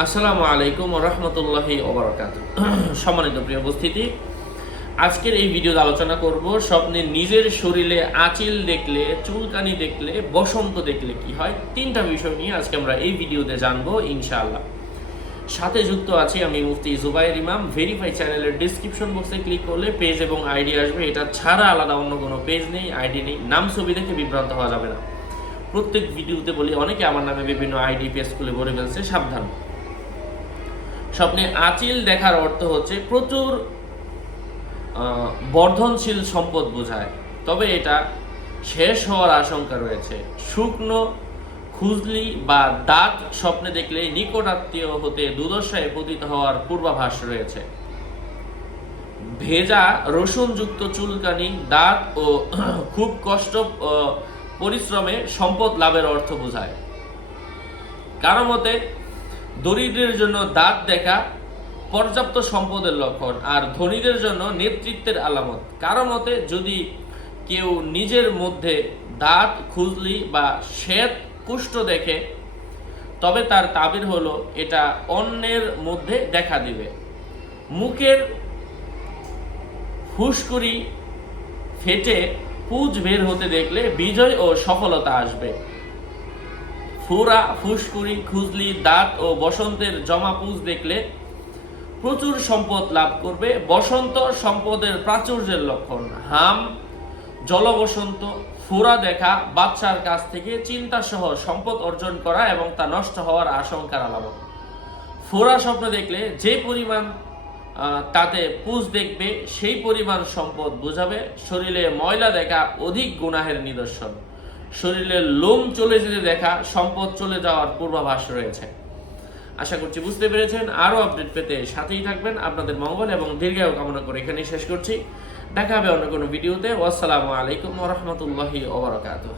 আসসালামু আলাইকুম ওয়া রাহমাতুল্লাহি ওয়া বারাকাতুহু। সম্মানিত প্রিয় উপস্থিতি, আজকের এই ভিডিওতে আলোচনা করব স্বপ্নে নিজের শরীরে আঁচিল দেখলে, চুলকানি দেখলে, বসন্ত দেখলে কি হয়। তিনটা বিষয় নিয়ে আজকে আমরা এই ভিডিওতে জানবো ইনশাআল্লাহ। সাথে যুক্ত আছি আমি মুফতি জুবায়ের ইমাম। ভেরিফাই চ্যানেলের ডেসক্রিপশন বক্সে ক্লিক করলে পেজ এবং আইডি আসবে। এটা ছাড়া আলাদা অন্য কোনো পেজ নেই, আইডি নেই। নাম ছবি দেখে বিভ্রান্ত হওয়া যাবে না। প্রত্যেক ভিডিওতে বলি অনেকে আমার নামে বিভিন্ন আইডি পেজ খুলে ভরে ফেলছে, সাবধান। স্বপ্নে আঁচিল দেখার অর্থ হচ্ছে প্রচুর বর্ধনশীল সম্পদ বোঝায়, তবে এটা শেষ হওয়ার আশঙ্কা রয়েছে। শুকনো খুজলি বা দাঁত স্বপ্নে দেখলে নিকট আত্মীয় হতে দুর্দশায় পতিত হওয়ার পূর্বাভাস রয়েছে। ভেজা রসুনযুক্ত চুলকানি, দাঁত ও খুব কষ্ট পরিশ্রমে সম্পদ লাভের অর্থ বোঝায়। কারো মতে দরিদ্রের জন্য দাঁত দেখা পর্যাপ্ত সম্পদের লক্ষণ, আর ধনীদের জন্য নেতৃত্বের আলামত। কারো মতে যদি কেউ নিজের মধ্যে দাঁত খুজলি বা শ্বেত কুষ্ঠ দেখে, তবে তার তাবির হলো এটা অন্যের মধ্যে দেখা দিবে। মুখের ফুসকুড়ি ফেটে পুঁজ বের হতে দেখলে বিজয় ও সফলতা আসবে। ফুরা, ফুসকুড়ি, খুজলি, দাঁত ও বসন্তের জমা পুঁজ দেখলে প্রচুর সম্পদ লাভ করবে। বসন্ত সম্পদের প্রাচুর্যের লক্ষণ। হাম, জলবসন্ত, ফুরা দেখা বাচ্চার কাছ থেকে চিন্তা সহ সম্পদ অর্জন করা এবং তা নষ্ট হওয়ার আশঙ্কার আলামত। ফোরা স্বপ্ন দেখলে যে পরিমাণ তাতে পুঁজ দেখবে সেই পরিমাণ সম্পদ বোঝাবে। শরীরে ময়লা দেখা অধিক গুনাহের নিদর্শন। শরীরের লোম চলে যেতে দেখা সম্পদ চলে যাওয়ার পূর্বাভাস রয়েছে। আশা করছি বুঝতে পেরেছেন। আরও আপডেট পেতে সাথেই থাকবেন। আপনাদের মঙ্গল এবং দীর্ঘায়ু কামনা করে এখানেই শেষ করছি। দেখা হবে অন্য কোনো ভিডিওতে। ওয়াসসালামু আলাইকুম ওয়া রাহমাতুল্লাহি ওয়া বারাকাতুহু।